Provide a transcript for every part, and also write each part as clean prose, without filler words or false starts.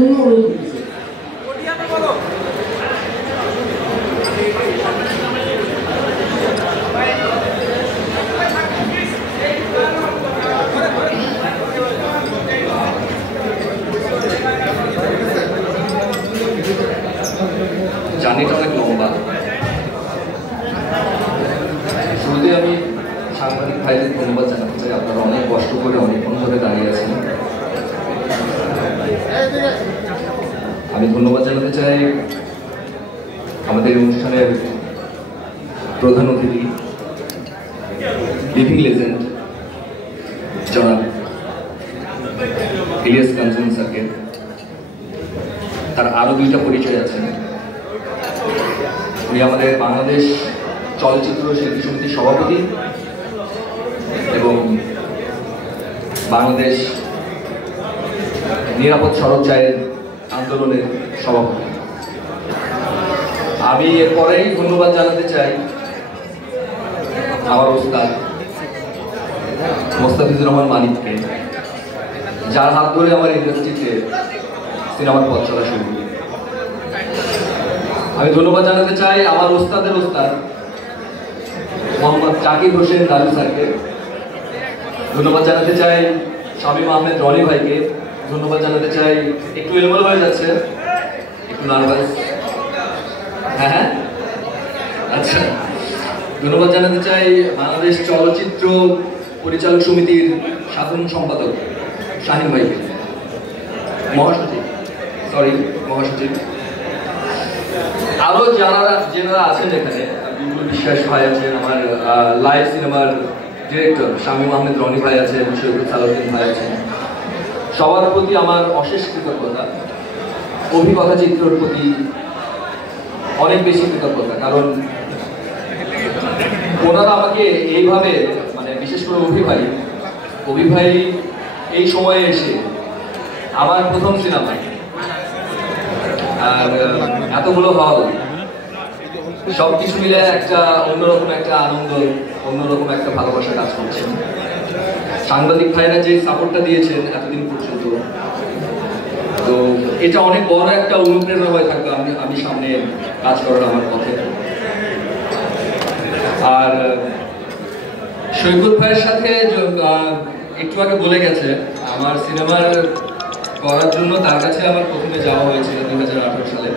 সৌজন্য অনুরোধ করতেছি। জার্নিটা অনেক লম্বা। শুরুতে আমি সাংবাদিক ভাইদের ধন্যবাদ জানাতে চাই, আপনারা অনেক কষ্ট করে অনেকক্ষণ ধরে দাঁড়িয়ে আছেন। আমি ধন্যবাদ জানাতে চাই আমাদের অনুষ্ঠানের প্রধান অতিথি, লিভিং লেজেন্ড জনাব ইলিয়াস কাঞ্চন স্যারকে। তার আরো দুইটা পরিচয় আছে। উনি আমাদের বাংলাদেশ চলচ্চিত্র শিল্পী সমিতির সভাপতি এবং বাংলাদেশ নিরাপদ সড়ক চায়ের আন্দোলনের সভাপতি। আমি এরপরেই ধন্যবাদ জানাতে চাই আমার ওস্তাদ মোস্তাফিজুর রহমান মানিককে, যার হাত ধরে আমার ইন্ডাস্ট্রিতে সিনেমার পথ চলা শুরু। আমি ধন্যবাদ জানাতে চাই আমার ওস্তাদের ওস্তাদ মোহাম্মদ জাকির হোসেন রাজু স্যারকে। ধন্যবাদ জানাতে চাই শামীম আহমেদ রনি ভাইকে। ধন্যবাদ জানাতে চাই, একটু এলোমেলো হয়ে যাচ্ছে, একটু নার্ভাস। হ্যাঁ, আচ্ছা। ধন্যবাদ জানাতে চাই বাংলাদেশ চলচ্চিত্র পরিচালক সমিতির সাধারণ সম্পাদক শাহিন ভাইকে, মহাসচিব। আরো যারা আছেন এখানে, বিপুল বিশ্বাস ভাই আছেন, আমার লাইভ সিনেমার ডিরেক্টর শামীম আহমেদ রনি ভাই আছেন, সৈয়দ সালাউদ্দিন ভাই আছেন। সবার প্রতি আমার অশেষ কৃতজ্ঞতা। অভিকথা চিত্রের প্রতি অনেক বেশি কৃতজ্ঞতা, কারণ ওনারা আমাকে এইভাবে, মানে বিশেষ করে অভি ভাই এই সময়ে এসে আমার প্রথম সিনেমা, আর এতগুলো হল, সবকিছু মিলে একটা অন্যরকম একটা আনন্দ, অন্যরকম একটা ভালোবাসা কাজ করছে। সাংবাদিক ভাইরা যে সাপোর্টটা দিয়েছেন এতদিন পর্যন্ত, তো এটা অনেক বড় একটা অনুপ্রেরণা হয়ে থাকবে আমি সামনে কাজ করার আমার পথে। আর সৈকত ভাইয়ের সাথে একটু আগে বলে গেছে, আমার সিনেমার করার জন্য তার কাছে আমার প্রথমে যাওয়া হয়েছিল 2018 সালে।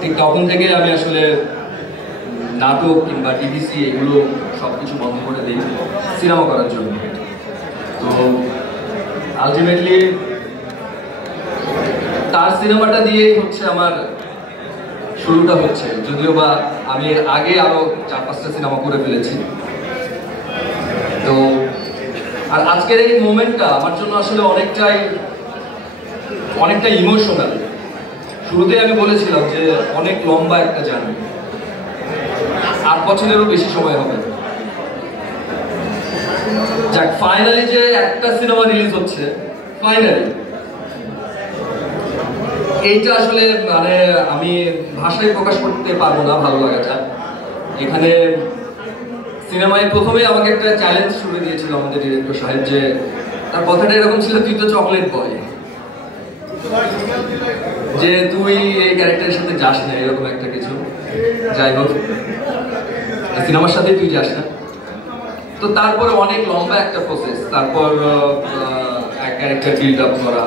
ঠিক তখন থেকে আমি আসলে নাটক কিংবা টিভিসি এগুলো সবকিছু বন্ধ করে দিই সিনেমা করার জন্য। তো আলটিমেটলি তার সিনেমাটা দিয়েই হচ্ছে আমার শুরুটা হচ্ছে, যদিও বা আমি এর আগে আরো 4-5টা সিনেমা করে ফেলেছি। তো আর আজকের এই মোমেন্টটা আমার জন্য আসলে অনেকটা ইমোশনাল। শুরুতে আমি বলেছিলাম যে অনেক লম্বা একটা জার্নি, 8 বছরেরও বেশি সময় হবে। যাক, ফাইনালি যে একটা সিনেমা রিলিজ হচ্ছে, ফাইনালি এইটা আসলে মানে আমি ভাষায় প্রকাশ করতে পারবো না ভালো লাগাটা। এখানে সিনেমায় প্রথমে আমাকে একটা চ্যালেঞ্জ শুরু দিয়েছিল আমাদের ডিরেক্টর সাহেব, যে তার কথাটা এরকম ছিল, তুই তো চকলেট বয়, যে তুই এই ক্যারেক্টারের সাথে যাস না, এরকম একটা কিছু। যাই হোক, সিনেমার সাথে তুই যাস না। তো তারপরে অনেক লম্বা একটা প্রসেস, তারপর ক্যারেক্টার বিল্ড আপ করা,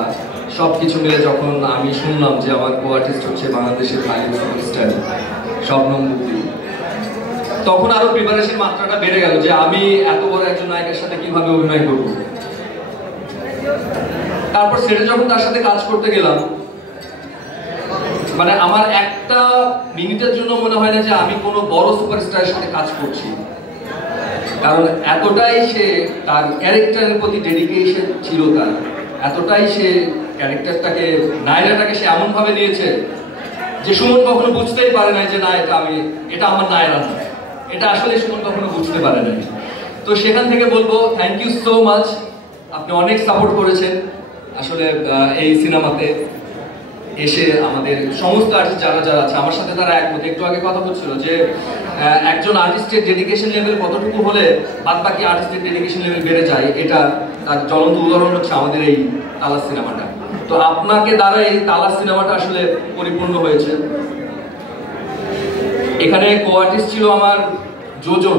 সবকিছু মিলে যখন আমি শুনলাম যে আমার কো আর্টিস্ট হচ্ছে বাংলাদেশের সুপারস্টার শবনম বুবলি, তখন আরো প্রিপারেশন মাত্রাটা বেড়ে গেল যে আমি এত বড় একজন নায়কের সাথে কিভাবে অভিনয় করব। তারপর সেটা যখন তার সাথে কাজ করতে গেলাম, মানে আমার একটা মিনিটের জন্য মনে হয় না যে আমি কোনো বড় সুপারস্টারের সাথে কাজ করছি, কারণ এতটাই সে তার ক্যারেক্টারের প্রতি ডেডিকেশন ছিল, তার এতটাই সে ক্যারেক্টারটাকে, নায়রাটাকে সে এমন ভাবে নিয়েছে যে সুমন কখনো বুঝতেই পারে না যে না এটা আমার নায়রা না, এটা আসলে সুমন কখনো বুঝতে পারে না। তো সেখান থেকে বলবো থ্যাংক ইউ সো মাচ, আপনি অনেক সাপোর্ট করেছেন আসলে এই সিনেমাতে এসে। আমাদের সমস্ত আর্টিস্ট যারা আছে আমার সাথে তারা একমত। একটু আগে কথা বলছিল যে একজন আর্টিস্টের ডেডিকেশন লেভেল কতটুকু হলে বাদ বাকি আর্টিস্টের ডেডিকেশন লেভেল বেড়ে যায়, এটা তার জ্বলন্ত উদাহরণ হচ্ছে আমাদের এই তালাশ সিনেমাটা। তো আপনাকে দ্বারা এই তালাশ সিনেমাটা আসলে পরিপূর্ণ হয়েছে। এখানে কো-আর্টিস্ট ছিল আমার যোজন,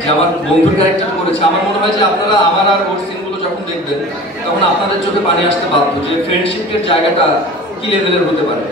যে আমার বন্ধুর ক্যারেক্টার করেছে। আমার মনে হয় যে আপনারা আমার আর ওর সিনগুলো যখন দেখবেন তখন আপনাদের চোখে পানি আসতে বাধ্য, যে ফ্রেন্ডশিপের জায়গাটা কি লেভেলের হতে পারে।